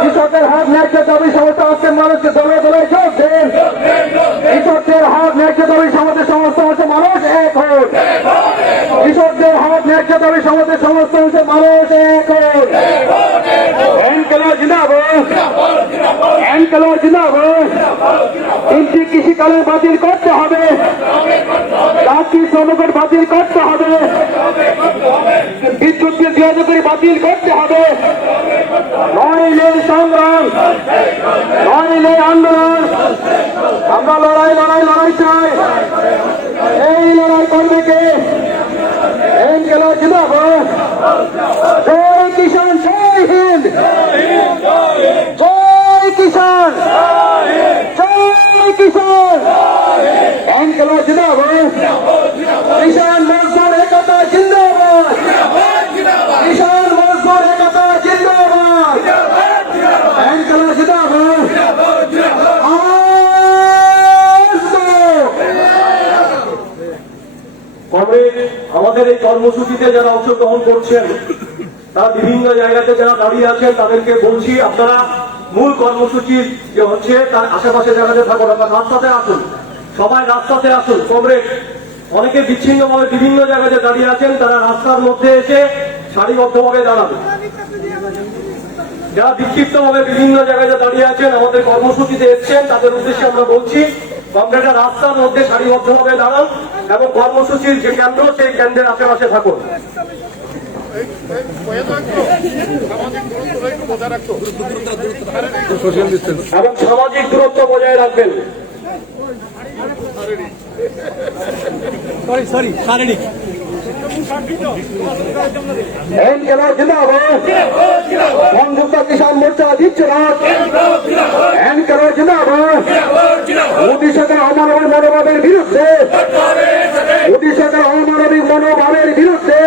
কৃষকের হক ন্যায্য দাবি সমস্ত আজকের মানুষকে দলে দলে যোগ দেন। কৃষকদের হক ন্যায্য দাবি সমাজের সমস্ত অংশের মানুষ এক হন। কৃষকদের হক ন্যায্য দাবি সমাজের সমস্ত অংশের মানুষ এক হন। এনকেলার জিন্দাবাদ, এনকেলার জিন্দাবাদ। তিনটি কৃষিকালের বাতিল করতে হবে, চারটি শ্রমকট বাতিল করতে হবে, বিদ্যুৎ বিল 2000 করে বাতিল করতে হবে। নইলে সংগ্রাম, নইলে আন্দোলন। আমরা লড়াই লড়াই লড়াই চাই। এই লড়াই করবে কে? এনকেলার জিন্দাবাদ। জয় কিষাণ, জয় হিন্দ, জয় কিষাণ, জয় কিষাণ। এনকেলার জিন্দাবাদ। কিষাণ মজদুর একতা জিন্দাবাদ, কিষাণ মজদুর একতা জিন্দাবাদ। এনকেলার জিন্দাবাদ। কমরেড, আমাদের এই কর্মসূচিতে যারা অংশগ্রহণ করছেন তারা বিভিন্ন জায়গাতে যারা দাঁড়িয়ে আছেন তাদেরকে বলছি, আপনারা মূল কর্মসূচির যে হচ্ছে তার আশেপাশে জায়গাতে থাকুন, আপনারা রাস্তাতে আসুন, সবাই রাস্তাতে আসুন। কমরেড, অনেকে বিচ্ছিন্নভাবে বিভিন্ন জায়গাতে দাঁড়িয়ে আছেন, তারা রাস্তার মধ্যে এসে সারিবদ্ধভাবে দাঁড়াবে। যারা বিক্ষিপ্তভাবে বিভিন্ন জায়গায় দাঁড়িয়ে আছেন, আমাদের কর্মসূচিতে এসছেন, তাদের উদ্দেশ্যে আমরা বলছি কমরেডরা রাস্তার মধ্যে সারিবদ্ধভাবে দাঁড়ান এবং কর্মসূচির যে কেন্দ্র সেই কেন্দ্রের আশেপাশে থাকুন। এবং সামাজিক দূরত্ব বজায় রাখবেন। শারীরিক। এনকেলার জিন্দাবাদ। সংযুক্ত কিষাণ মোর্চা দিচ্ছে রাত। এনকেলার জিন্দাবাদ। মোদী সরকার অমানবিক মনোভাবের বিরুদ্ধে, মোদী সরকার অমানবিক মনোভাবের বিরুদ্ধে।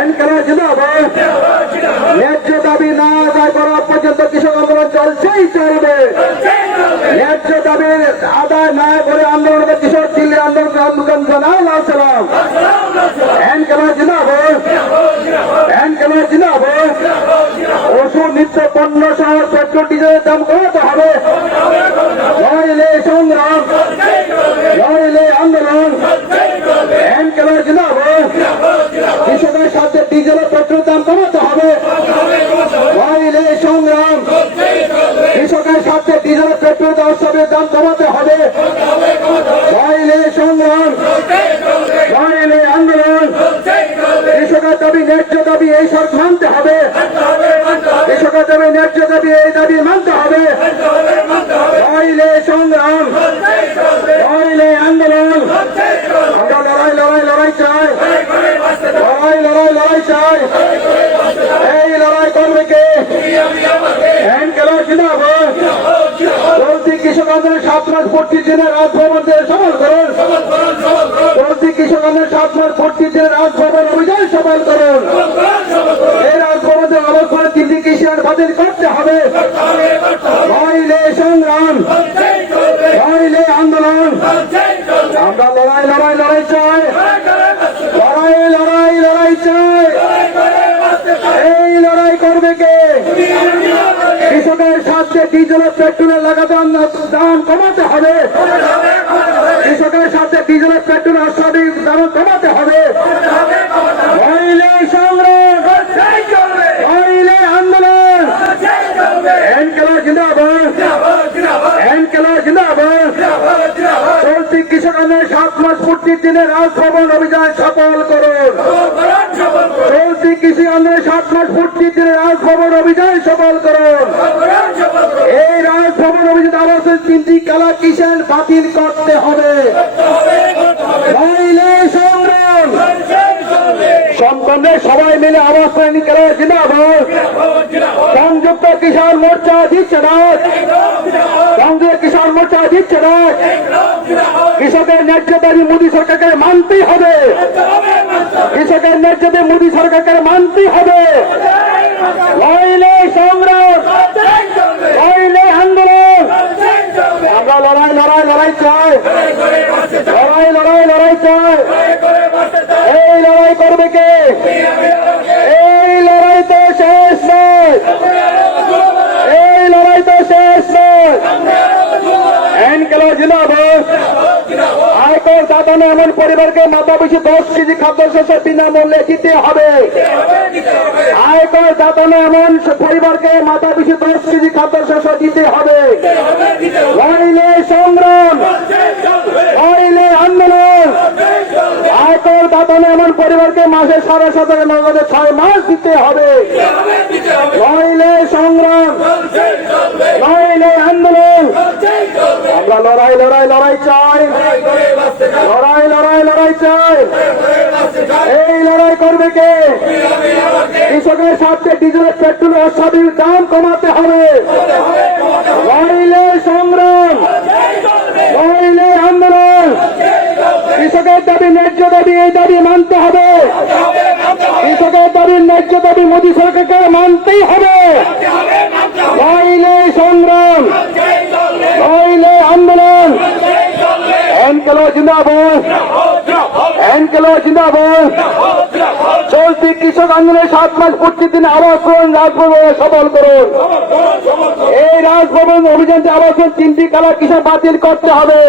এনকেলার জিন্দাবাদ। ন্যায্য দাবি না আদায় করা পর্যন্ত কৃষক আন্দোলন চলছেই চলবে। ন্যায্য দাবির আদায় না করে আন্দোলনের কৃষক দিল্লি আন্দোলন জানায় লাল সালাম। এনকেলার জিন্দাবাদ, এনকেলার জিন্দাবাদ। ওষুধ নিত্য পণ্য সহ পেট্রোল ডিজেলের দাম কমাতে হবে। নইলে সংগ্রাম, নইলে আন্দোলন। এনকেলার জিন্দাবাদ। কৃষকের সাথে ডিজেল ও পেট্রোল দাম কমাতে হবে। নইলে সংগ্রাম। কৃষকের সাথে ডিজেল ও পেট্রোল দাম কমাতে হবে। নইলে সংগ্রাম, নইলে আন্দোলন। কৃষকের দাবি ন্যায্য দাবি এই সরকার মানতে হবে। কৃষকের দাবি ন্যায্য দাবি এই দাবি মানতে হবে। নইলে সংগ্রাম, নইলে আন্দোলন। আমরা লড়াই লড়াই লড়াই চাই, লড়াই লড়াই লড়াই চাই। এই লড়াই করবে কে? এনকেলার জিন্দাবাদ। চলতি কৃষক আন্দোলন 7 মাস পূর্তির দিনে রাজভবন সফল করুন। চলতি কৃষক আন্দোলন 7 মাস পূর্তির দিনে রাজভবন অভিযান সফল করুন। এই রাজভবনের অবস্থানে 3টি কৃষি আইন বাতিল করতে হবে। নইলে সংগ্রাম, নইলে আন্দোলন। আমরা লড়াই লড়াই লড়াই চাই, লড়াই লড়াই লড়াই চাই। এই লড়াই করবে কে? কৃষকের সাথে ডিজেল ও পেট্রোলের লাগাতার দাম কমাতে হবে। কৃষকের সাথে ডিজেল ও পেট্রোল অস্বাভাবিক দাম কমাতে হবে। নইলে সংগ্রাম, নইলে আন্দোলন। এনকেলার জিন্দাবাদ, এনকেলার জিন্দাবাদ। চলতি কৃষক আন্দোলনের 7 মাস পূর্তির দিনে রাজভবন অভিযান সফল করুন। চলতি কৃষি আন্দোলনের 7 মাস পূর্তির দিনে রাজভবন অভিযান সফল করুন। এই রাজভবন অভিযান আবাসের 3টি কালা কিষাণ বাতিল করতে হবে। নইলে সংগ্রাম। সম্পন্ন সবাই মিলে আওয়াজ করে নিকেলার জিন্দাবাদ। সংযুক্ত কিষাণ মোর্চা দিচ্ছে না, সংযুক্ত কিষাণ মোর্চা দিচ্ছে না। কৃষকের ন্যায্য দাবি মোদী সরকারকে মানতেই হবে। কৃষকের ন্যায্য দাবি মোদী সরকারকে মানতেই হবে। নইলে সংগ্রাম, নইলে আন্দোলন। আমরা লড়াই লড়াই লড়াই চাই, লড়াই লড়াই লড়াই চাই। এই লড়াই করবে কে? এই লড়াই তো শেষ নয়। এনকেলো জিন্দাবাদ। আয়কর দাতা নয় এমন পরিবারকে মাথা পিছু 10 কেজি খাদ্যশস্য বিনামূল্যে দিতে হবে। আয়কর দাতা নয় এমন পরিবারকে মাথা পিছু 10 কেজি খাদ্যশস্য দিতে হবে। নইলে সংগ্রাম, নইলে আন্দোলন। আয়কর দাতা নয় এমন পরিবারকে মাসে 7,500 নগদে 6 মাস দিতে হবে। নইলে সংগ্রাম, নইলে আন্দোলন। আমরা লড়াই লড়াই লড়াই চাই, লড়াই লড়াই লড়াই চাই। এই লড়াই করবে কে? কৃষকের স্বার্থে ডিজেলের পেট্রোল অস্বাভাবিক দাম কমাতে হবে। নইলে সংগ্রাম, নইলে আন্দোলন। কৃষকের দাবি ন্যায্য দাবি, এই দাবি মানতে হবে। কৃষকের দাবি ন্যায্য দাবি মোদী সরকারকে মানতেই হবে। নইলে সংগ্রাম, নইলে আন্দোলন। এনকেলো জিন্দাবাদ, এনকেলো জিন্দাবাদ। চলতি কৃষক আন্দোলনের 7 মাস পূর্তির দিনে আবাস করুন, রাজভবনে সফল করুন। এই রাজভবন অভিযানটি আবাস 3টি কালা কৃষক বাতিল করতে হবে,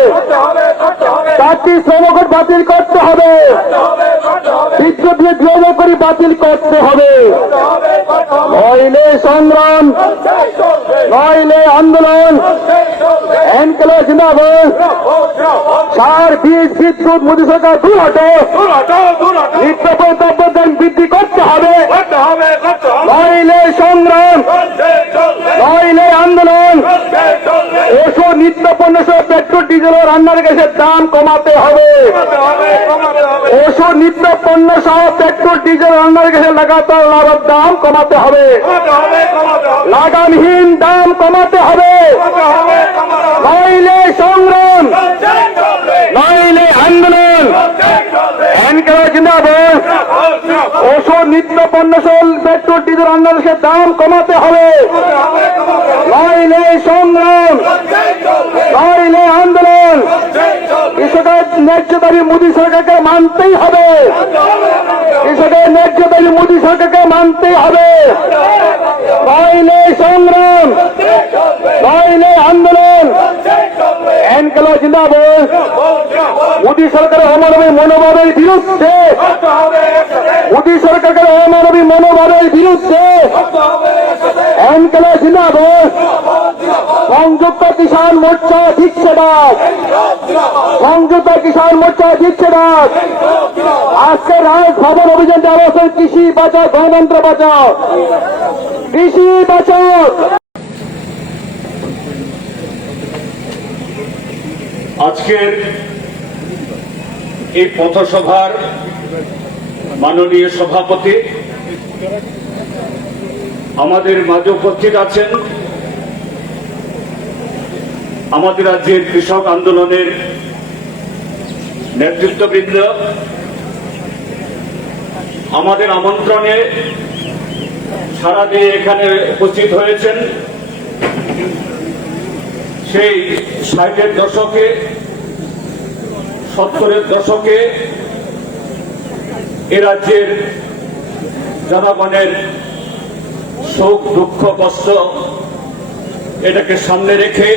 4টি শ্রমকোড বাতিল করতে হবে, বিদ্রোহী গৃহকরি বাতিল করতে হবে। নইলে সংগ্রাম, নইলে আন্দোলন। এনকেলো জিন্দাবাদ। সার, বীজ, বিদ্যুৎ মোদী সরকার দূর হটো, নিত্য দ্রব্য দাম বৃদ্ধি করতে হবে। নইলে সংগ্রাম, নইলে আন্দোলন। ওষুধ, নিত্য পণ্য সহ পেট্রোল, ডিজেল ও রান্নার গ্যাসের দাম কমাতে হবে। ওষুধ, নিত্য পণ্য সহ পেট্রোল, ডিজেল, রান্নার গ্যাসের লাগাতার লাভের দাম কমাতে হবে। লাগামহীন দাম কমাতে হবে। নইলে সংগ্রাম, নইলে আন্দোলন। এনকেলো জিন্দাবাদ। ওষুধ, নিত্য পণ্য সহ পেট্রোল, ডিজেল, রান্নার গ্যাসের দাম কমাতে হবে। নইলে সংগ্রাম, নইলে আন্দোলন। কৃষকের ন্যায্য দাবি মোদী সরকারকে মানতেই হবে। কৃষকের ন্যায্য দাবি মোদী সরকারকে মানতেই হবে। নইলে সংগ্রাম, নইলে আন্দোলন। এনকেলো জিন্দাবাদ। মোদী সরকারের অমানবিক মনোভাবের বিরুদ্ধে, মোদী সরকারের অমানবিক মনোভাবের বিরুদ্ধে এনকেলো জিন্দাবাদ। সংযুক্ত কিষাণ মোর্চা দিচ্ছে ডাক, সংযুক্ত কিষাণ মোর্চা দিচ্ছে ডাক। আজকে রাজভবন অভিযানটি আবাসন কৃষি বাঁচাও, গণতন্ত্র বাঁচাও, কৃষি বাঁচাও। আজকের এই পথসভার মাননীয় সভাপতি আমাদের মাঝে উপস্থিত আছেন, আমাদের রাজ্যের কৃষক আন্দোলনের নেতৃত্ববৃন্দ, আমাদের আমন্ত্রণে সাড়া দিয়ে এখানে উপস্থিত হয়েছেন। সেই 60-এর দশকে, 70-এর দশকে এ রাজ্যের জনগণের শোক, দুঃখ, কষ্ট এটাকে সামনে রেখে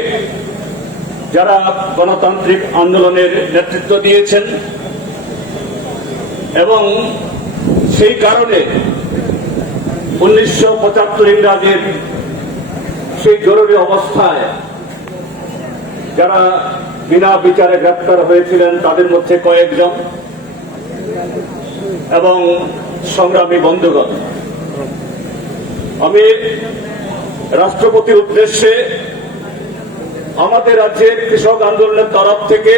যারা গণতান্ত্রিক আন্দোলনের নেতৃত্ব দিয়েছেন এবং সেই কারণে 1975 ইংরাজের সেই জরুরি অবস্থায় যারা বিনা বিচারে গ্রেপ্তার হয়েছিলেন তাদের মধ্যে কয়েকজন এবং সংগ্রামী বন্ধুগণ, আমি রাষ্ট্রপতির উদ্দেশ্যে আমাদের রাজ্যের কৃষক আন্দোলনের তরফ থেকে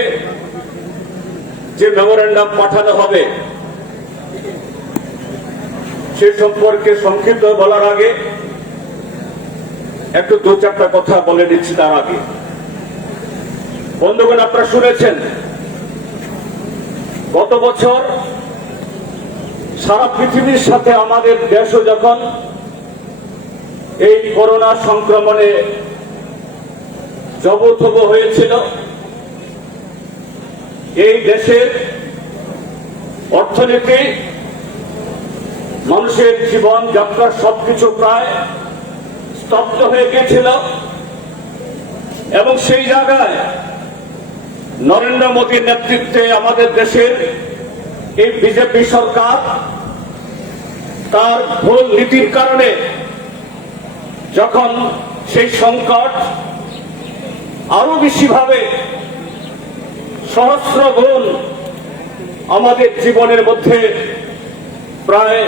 যে মেমোরেন্ডাম পাঠানো হবে সে সম্পর্কে সংক্ষিপ্ত বলার আগে একটু 2-4টা কথা বলে নিচ্ছি। তার আগে বন্ধুগণ, আপনারা শুনেছেন গত বছর সারা পৃথিবীর সাথে আমাদের দেশও যখন এই করোনা সংক্রমণে জবথব হয়েছিল, এই দেশের অর্থনীতি, মানুষের জীবন যাত্রা সবকিছু প্রায় স্তব্ধ হয়ে গেছিল। এবং সেই জায়গায় নরেন্দ্র মোদীর নেতৃত্বে আমাদের দেশের এই বিজেপি সরকার তার ভুল নীতির কারণে যখন সেই সংকট আরো বেশিভাবে সহস্র গুণ আমাদের জীবনের মধ্যে প্রায়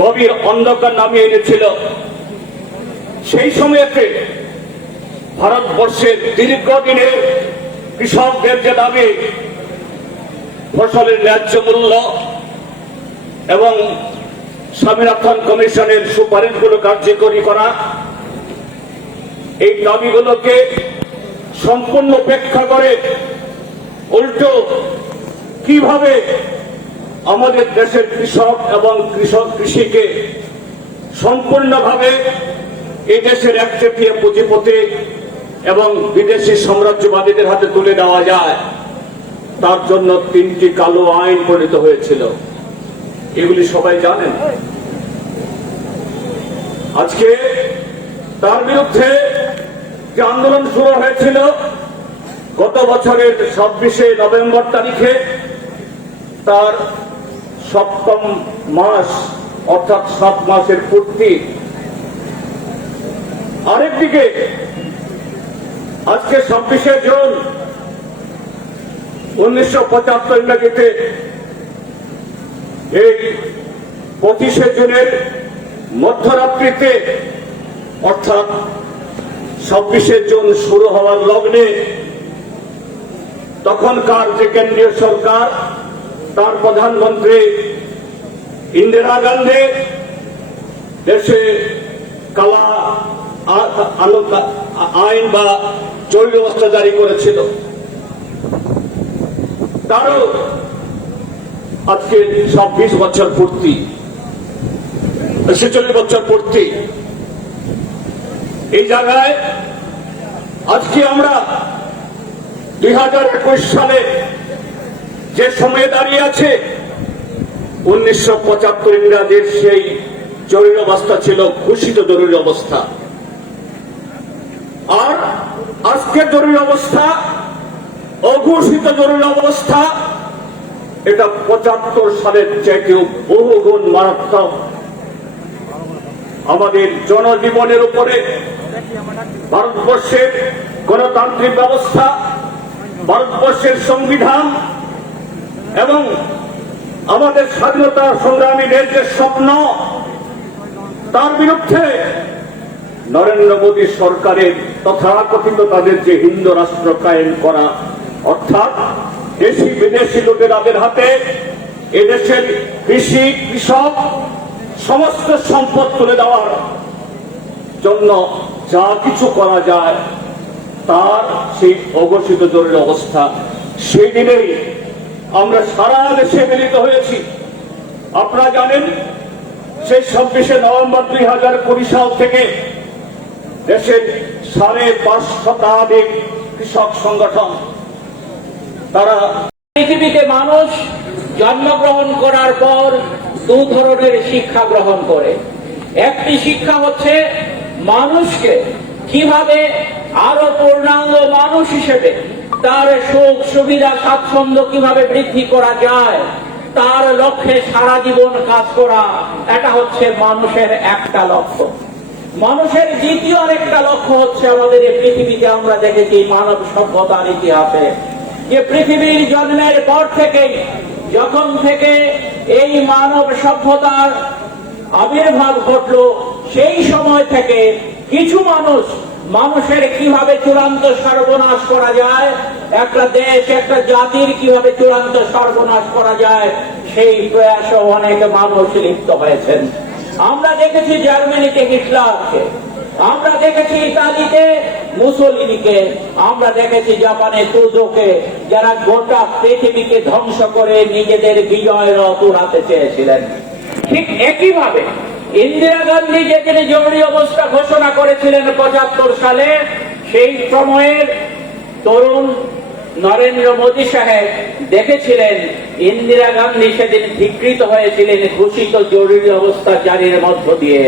গভীর অন্ধকার নামিয়ে এনেছিল, সেই সময়তে ভারতবর্ষের দীর্ঘদিনের কৃষকদের যে দাবি ফসলের ন্যায্য মূল্য এবং স্বামীনাথন কমিশনের সুপারিশগুলো কার্যকরী করা, এই দাবিগুলোকে সম্পূর্ণ উপেক্ষা করে উল্টো কিভাবে আমাদের দেশের কৃষক এবং কৃষিকে সম্পূর্ণভাবে এই দেশের একচেটিয়া পুঁজিপতি এবং বিদেশি সাম্রাজ্যবাদীদের হাতে তুলে দেওয়া যায়, তার জন্য 3টি কালো আইন প্রণীত হয়েছিল। এগুলি সবাই জানেন। আজকে তার বিরুদ্ধে যে আন্দোলন শুরু হয়েছিল গত বছরের 26শে নভেম্বর তারিখে, তার 7ম মাস অর্থাৎ 7 মাসের পূর্তি। আরেকদিকে আজকে 26শে জুন 1975 ইংরেজিতে এই 25শে জুনের মধ্যরাত্রিতে অর্থাৎ 26শে জুন শুরু হওয়ার লগ্নে তখনকার যে কেন্দ্রীয় সরকার, তার প্রধানমন্ত্রী ইন্দিরা গান্ধী দেশে কালা আইন বা জরুরি অবস্থা জারি করেছিল। তারও আজকে 26 বছর পূর্তি, 46 বছর পূর্তি। এই জায়গায় আজকে আমরা 2021 সালে যে সময়ে দাঁড়িয়ে আছে, 1975 ইংরেজির সেই জরুরি অবস্থা ছিল ঘোষিত জরুরি অবস্থা, আর আজকের জরুরি অবস্থা অঘোষিত জরুরি অবস্থা। এটা 75 সালের চেয়েও বহুগুণ মারাত্মক। আমাদের জনজীবনের উপরে ভারতবর্ষের গণতান্ত্রিক ব্যবস্থা, ভারতবর্ষের সংবিধান এবং আমাদের স্বাধীনতা সংগ্রামীদের যে স্বপ্ন, তার বিরুদ্ধে নরেন্দ্র মোদী সরকারের তথাকথিত তাদের যে হিন্দু রাষ্ট্র কায়েম করা, অর্থাৎ দেশি বিদেশি লোকেদের হাতে এদেশের কৃষি কৃষক সমস্ত সম্পদ তুলে দেওয়ার জন্য যা কিছু করা যায়, তার সেই অঘোষিত জরুরি অবস্থা। সেই দিনেই আমরা সারা দেশে মিলিত হয়েছি। আপনারা জানেন, সেই 26শে নভেম্বর 2020 সাল থেকে দেশের 5.5 শতাধিক কৃষক সংগঠন, তারা পৃথিবীতে মানুষ জন্মগ্রহণ করার পর 2 ধরনের শিক্ষা গ্রহণ করে। একটি শিক্ষা হচ্ছে মানুষকে কিভাবে আরো পূর্ণাঙ্গ মানুষ হিসেবে তার সুখ সুবিধা স্বাচ্ছন্দ্য কিভাবে বৃদ্ধি করা যায়, তার লক্ষ্যে সারা জীবন কাজ করা, এটা হচ্ছে মানুষের একটা লক্ষ্য। মানুষের দ্বিতীয় আরেকটা লক্ষ্য হচ্ছে আমাদের এই পৃথিবীতে আমরা দেখেছি মানব সভ্যতার ইতিহাসে যে পৃথিবীর জন্মের পর থেকেই, যখন থেকে এই মানব সভ্যতার আবির্ভাব ঘটলো, সেই সময় থেকে কিছু মানুষের কিভাবে চূড়ান্ত সর্বনাশ করা যায়, একটা দেশ একটা জাতির কিভাবে চূড়ান্ত সর্বনাশ করা যায়, সেই প্রয়াসে অনেক মানুষ লিপ্ত হয়েছেন। আমরা দেখেছি জার্মানিতে হিটলারকে, আমরা দেখেছি ইতালিতে মুসোলিনিকে, আমরা দেখেছি জাপানে কুজোকে, যারা গোটা পৃথিবীকে ধ্বংস করে নিজেদের বিজয় রথ উড়াতে চেয়েছিলেন। ঠিক একইভাবে ইন্দিরা গান্ধী যেদিন জরুরি অবস্থা ঘোষণা করেছিলেন 75 সালে, সেই সময়ের তরুণ নরেন্দ্র মোদী সাহেব দেখেছিলেন ইন্দিরা গান্ধী সেদিন ধিকৃত হয়েছিলেন ঘোষিত জরুরি অবস্থা জারির মধ্য দিয়ে।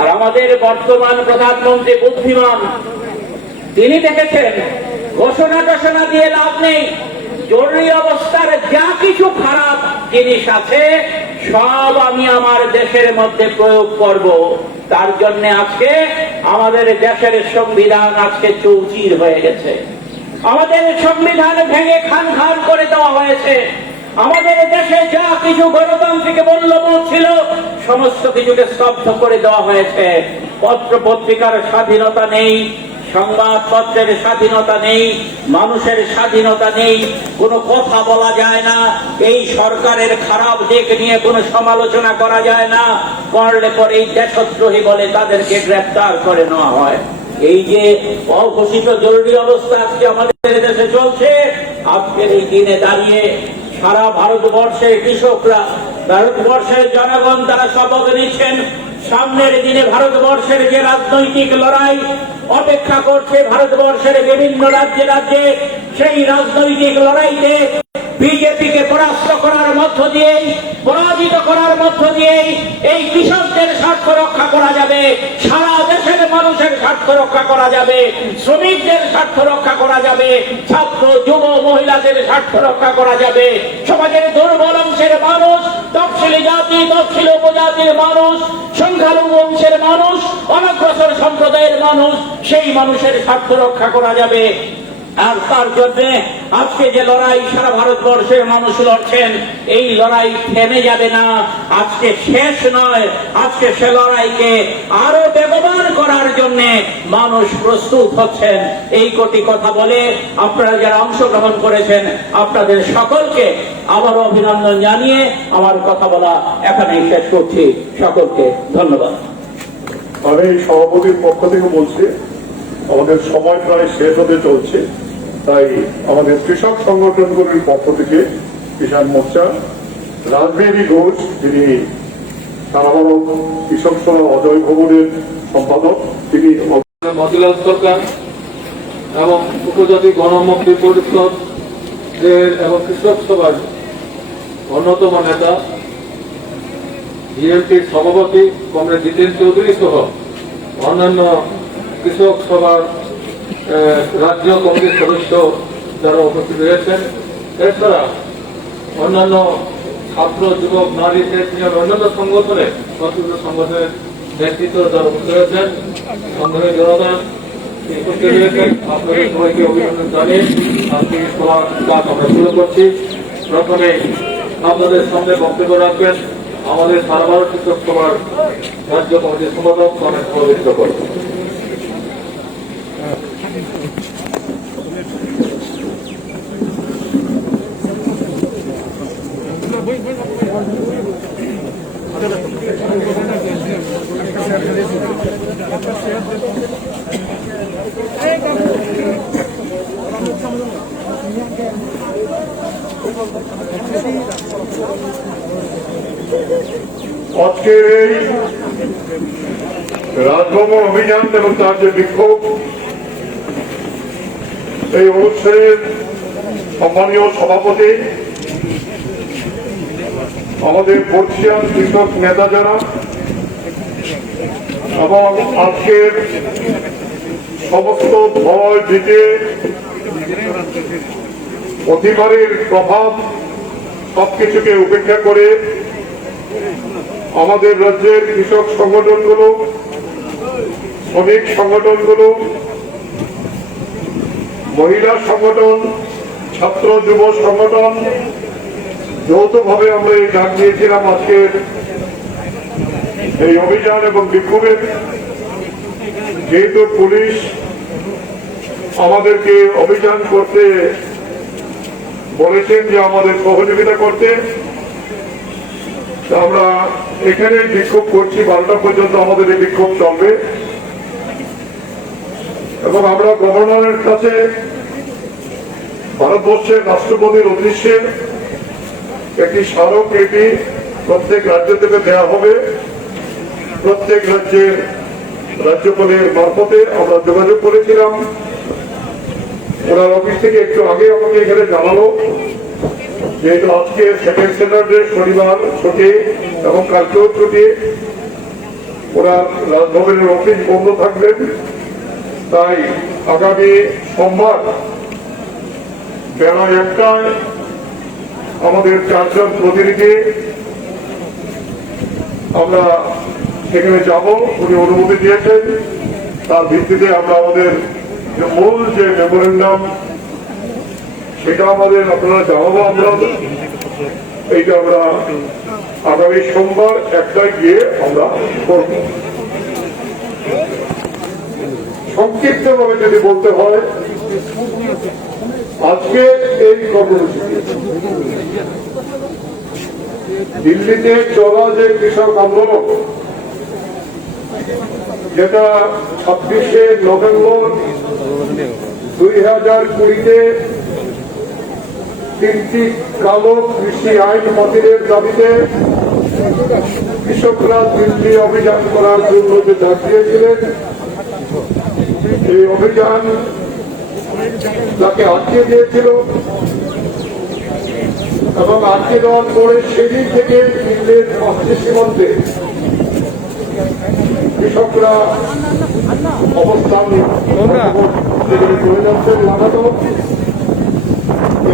আর আমাদের বর্তমান প্রধানমন্ত্রী বুদ্ধিমান, তিনি দেখেছেন ঘোষণা টোষণা দিয়ে লাভ নেই, জরুরি অবস্থার যা কিছু খারাপ জিনিস আছে সব আমি আমার দেশের মধ্যে প্রয়োগ করব। তার জন্য আজকে আমাদের দেশের সংবিধান আজকে চৌচির হয়ে গেছে, আমাদের সংবিধান ভেঙে খান খান করে দেওয়া হয়েছে। আমাদের দেশে যা কিছু গণতান্ত্রিক মূল্যবোধ ছিল সমস্ত কিছুকে স্তব্ধ করে দেওয়া হয়েছে। পত্র পত্রিকার স্বাধীনতা নেই, সংবাদপত্রের স্বাধীনতা নেই, মানুষের স্বাধীনতা নেই, কোনো কথা বলা যায় না, এই সরকারের খারাপ দিক নিয়ে কোনো সমালোচনা করা যায় না, করলে পরে এই দেশদ্রোহী বলে তাদেরকে গ্রেফতার করে নেওয়া হয়। এই যে অঘোষিত জরুরি অবস্থা আজকে আমাদের দেশে চলছে, আজকের এই দিনে দাঁড়িয়ে সারা ভারতবর্ষের কৃষকরা, ভারতবর্ষের জনগণ তারা শপথ নিচ্ছেন সামনের দিনে ভারতবর্ষের যে রাজনৈতিক লড়াই অপেক্ষা করছে ভারতবর্ষের বিভিন্ন রাজ্যে রাজ্যে, সেই রাজনৈতিক লড়াইতে বিজেপিকে পরাস্ত করার মধ্য দিয়েই, পরাজিত করার মধ্য দিয়েই এই কৃষকদের স্বার্থ রক্ষা করা যাবে, সারা দেশের মানুষের স্বার্থ রক্ষা করা যাবে, শ্রমিকদের স্বার্থ রক্ষা করা যাবে, ছাত্র যুব মহিলাদের স্বার্থ রক্ষা করা যাবে, সমাজের দুর্বল অংশের মানুষ, তফসিলি জাতি তফসিলি উপজাতির মানুষ, সংখ্যালঘু অংশের মানুষ, অনগ্রসর সম্প্রদায়ের মানুষ, সেই মানুষের স্বার্থ রক্ষা করা যাবে। আর তার জন্য আজকে যে লড়াই সারা ভারতবর্ষের মানুষ লড়ছেন, এই লড়াই থেমে যাবে না, আজকে শেষ নয়, আজকে সে লড়াইকে আরো বেগবান করার জন্য মানুষ প্রস্তুত হচ্ছেন। এই কোটি কথা বলে আপনারা যারা অংশগ্রহণ করেছেন আপনাদের সকলকে আবারও অভিনন্দন জানিয়ে আমার কথা বলা এখানেই শেষ করছি। সকলকে ধন্যবাদ। আমি সভাপতির পক্ষ থেকে বলছি, আমাদের সময় প্রায় শেষ হতে চলছে, তাই আমাদের কৃষক সংগঠনগুলির পক্ষ থেকে কিষাণ মোর্চা রাজবিহারী ঘোষ, যিনি সারা ভারত কৃষক সভা অজয় ভবনের সম্পাদক, তিনি মতিলাল সরকার এবং উপজাতি গণমুক্তি পরিষদের এবং কৃষক সভার অন্যতম নেতা বিএনপির সভাপতি কমরেড জিতেন চৌধুরী সহ অন্যান্য কৃষক সভার রাজ্য কমিটির সদস্য যারা উপস্থিত রয়েছেন, এছাড়া অন্যান্য ছাত্র যুবক নারী অন্যান্য সংগঠনের সংগঠনের নেতৃত্ব যারা উপস্থিত রয়েছেন, সংগ্রামী জনতা উপস্থিত রয়েছেন, আপনাদের সবাইকে অভিনন্দন জানিয়ে আজকে সভা কাজ আমরা শুরু করছি। প্রথমে আপনাদের সামনে বক্তব্য রাখবেন আমাদের সারা ভারত কৃষক সভার রাজ্য কমিটির সম্পাদক কমেশ পবিত্র করবেন। আজকের এই রাজভবন অভিযান এবং তার যে বিক্ষোভ, এই অনুষ্ঠানের সম্মানীয় সভাপতি, আমাদের বর্ষিয়ান কৃষক নেতা যারা, এবং আজকের সমস্ত ভয় জিতে অধিকারের প্রভাব সবকিছুকে উপেক্ষা করে আমাদের রাজ্যের কৃষক সংগঠনগুলো, শ্রমিক সংগঠনগুলো, মহিলা সংগঠন, ছাত্র যুব সংগঠন যৌথভাবে আমরা এই ডাক দিয়েছিলাম আজকের এই অভিযান এবং বিক্ষোভের। যেহেতু পুলিশ আমাদেরকে অভিযান করতে বলেছেন যে আমাদের সহযোগিতা করতে, আমরা এখানে বিক্ষোভ করছি, 12টা পর্যন্ত আমাদের এই বিক্ষোভ চলবে এবং আমরা গভর্নরের কাছে ভারতবর্ষের রাষ্ট্রপতির উদ্দেশ্যে একটি স্মারকলিপি প্রত্যেক রাজ্য থেকে দেওয়া হবে। প্রত্যেক রাজ্যের রাজ্যপালের মারফতে আমরা যোগাযোগ করেছিলাম, ওনার অফিস থেকে একটু আগে আমাকে এখানে জানালো যেহেতু আজকে সেকেন্ড স্যাটারডে শনিবার ছুটি এবং কালকেও ছুটি, ওনার রাজভবনের অফিস বন্ধ থাকবেন, তাই আগামী সোমবার বেলা 1টায় আমাদের 4 জন প্রতিনিধি আমরা সেখানে যাব। উনি অনুমতি দিয়েছেন, তার ভিত্তিতে আমরা আমাদের যে মূল যে মেমোরেন্ডাম সেটা আমাদের আপনারা জানাবো। আমরা এইটা আমরা আগামী সোমবার 1টায় গিয়ে আমরা করব। সংক্ষিপ্ত ভাবে যদি বলতে হয়, আজকে এই কর্মসূচি দিল্লিতে চলা যে কৃষক আন্দোলন, যেটা 26শে নভেম্বর 2020-তে 3টি কালো কৃষি আইন বাতিলের দাবিতে কৃষকরা দিল্লি অভিযান করার জন্য যে ডাক দিয়েছিলেন, এই অভিযান তাকে আটকে দিয়েছিল এবং আটকে দেওয়ার পরে সেদিন থেকে দিল্লির পশ্চিম সীমান্তে কৃষকরা অবস্থান করে যাচ্ছেন লাগাতার।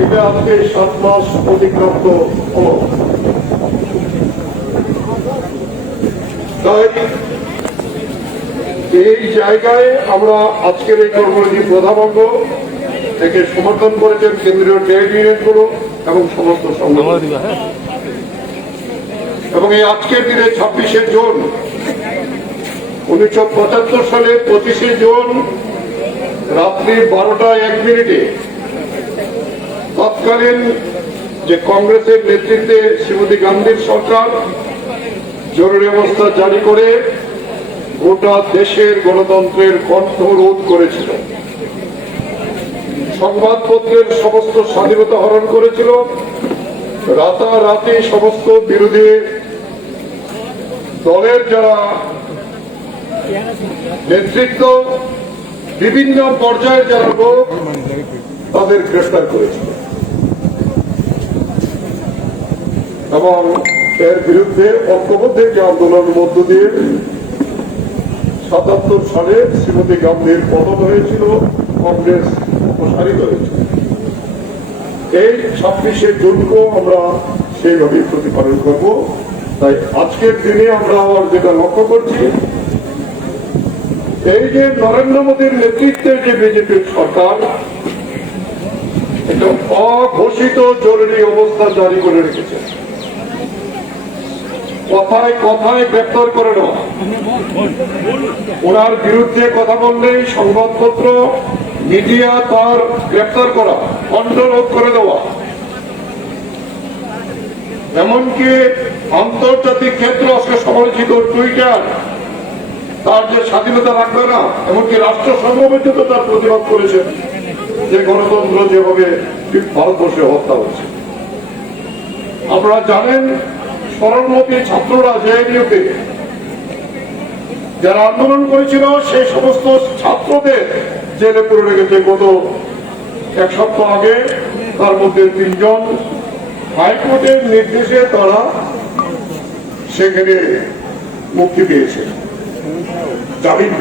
এটা আজকে 7 মাস অতিক্রান্ত হল। তাই এই জায়গায় আমরা আজকের এই কর্মসূচি প্রধানঙ্গ থেকে সমর্থন করেছেন কেন্দ্রীয় ট্রেড ইউনিয়নগুলো এবং সমস্ত সংগঠন। এবং এই আজকের দিনে 26শে জুন 1975 সালে 25শে জুন রাত্রি 12:01 তৎকালীন যে কংগ্রেসের নেতৃত্বে শ্রীমতী গান্ধীর সরকার জরুরি অবস্থা জারি করে গোটা দেশের গণতন্ত্রের কণ্ঠ রোধ করেছিল, সংবাদপত্রের সমস্ত স্বাধীনতা হরণ করেছিল, রাতারাতি সমস্ত বিরোধী দলের যারা নেতৃত্ব, বিভিন্ন পর্যায়ে যারা লোক, তাদের গ্রেফতার করেছিল এবং এর বিরুদ্ধে ঐক্যবদ্ধ যে আন্দোলনের মধ্য দিয়ে 77 সালে শ্রীমতী গান্ধীর পতন হয়েছিল, কংগ্রেস প্রসারিত হয়েছিল। এই 26শে জুনকেও আমরা সেইভাবেই প্রতিপালন করব। তাই আজকের দিনে আমরা যেটা লক্ষ্য করছি, এই যে নরেন্দ্র মোদীর নেতৃত্বে যে বিজেপির সরকার এটা অঘোষিত জরুরি অবস্থা জারি করে রেখেছে, কথায় কথায় গ্রেপ্তার করে নেওয়া, ওনার বিরুদ্ধে কথা বললেই সংবাদপত্র মিডিয়া তার গ্রেপ্তার করা, খণ্ডরোধ করে দেওয়া, এমনকি আন্তর্জাতিক ক্ষেত্রে আজকে সমালোচিত টুইটার তার যে স্বাধীনতা রাখবে না, এমনকি রাষ্ট্রসংঘ পর্যন্ত তার প্রতিবাদ করেছেন যে গণতন্ত্র যেভাবে ভারতবর্ষে হত্যা হচ্ছে। আপনারা জানেন সরলমতি ছাত্ররা জেএনইউতে যারা আন্দোলন করেছিল সেই সমস্ত ছাত্রদের জেলে পুরে রেখেছে গত 1 সপ্তাহ আগে। তার মধ্যে 3 জন হাইকোর্টের নির্দেশে তারা সেখানে মুক্তি পেয়েছে, জামিন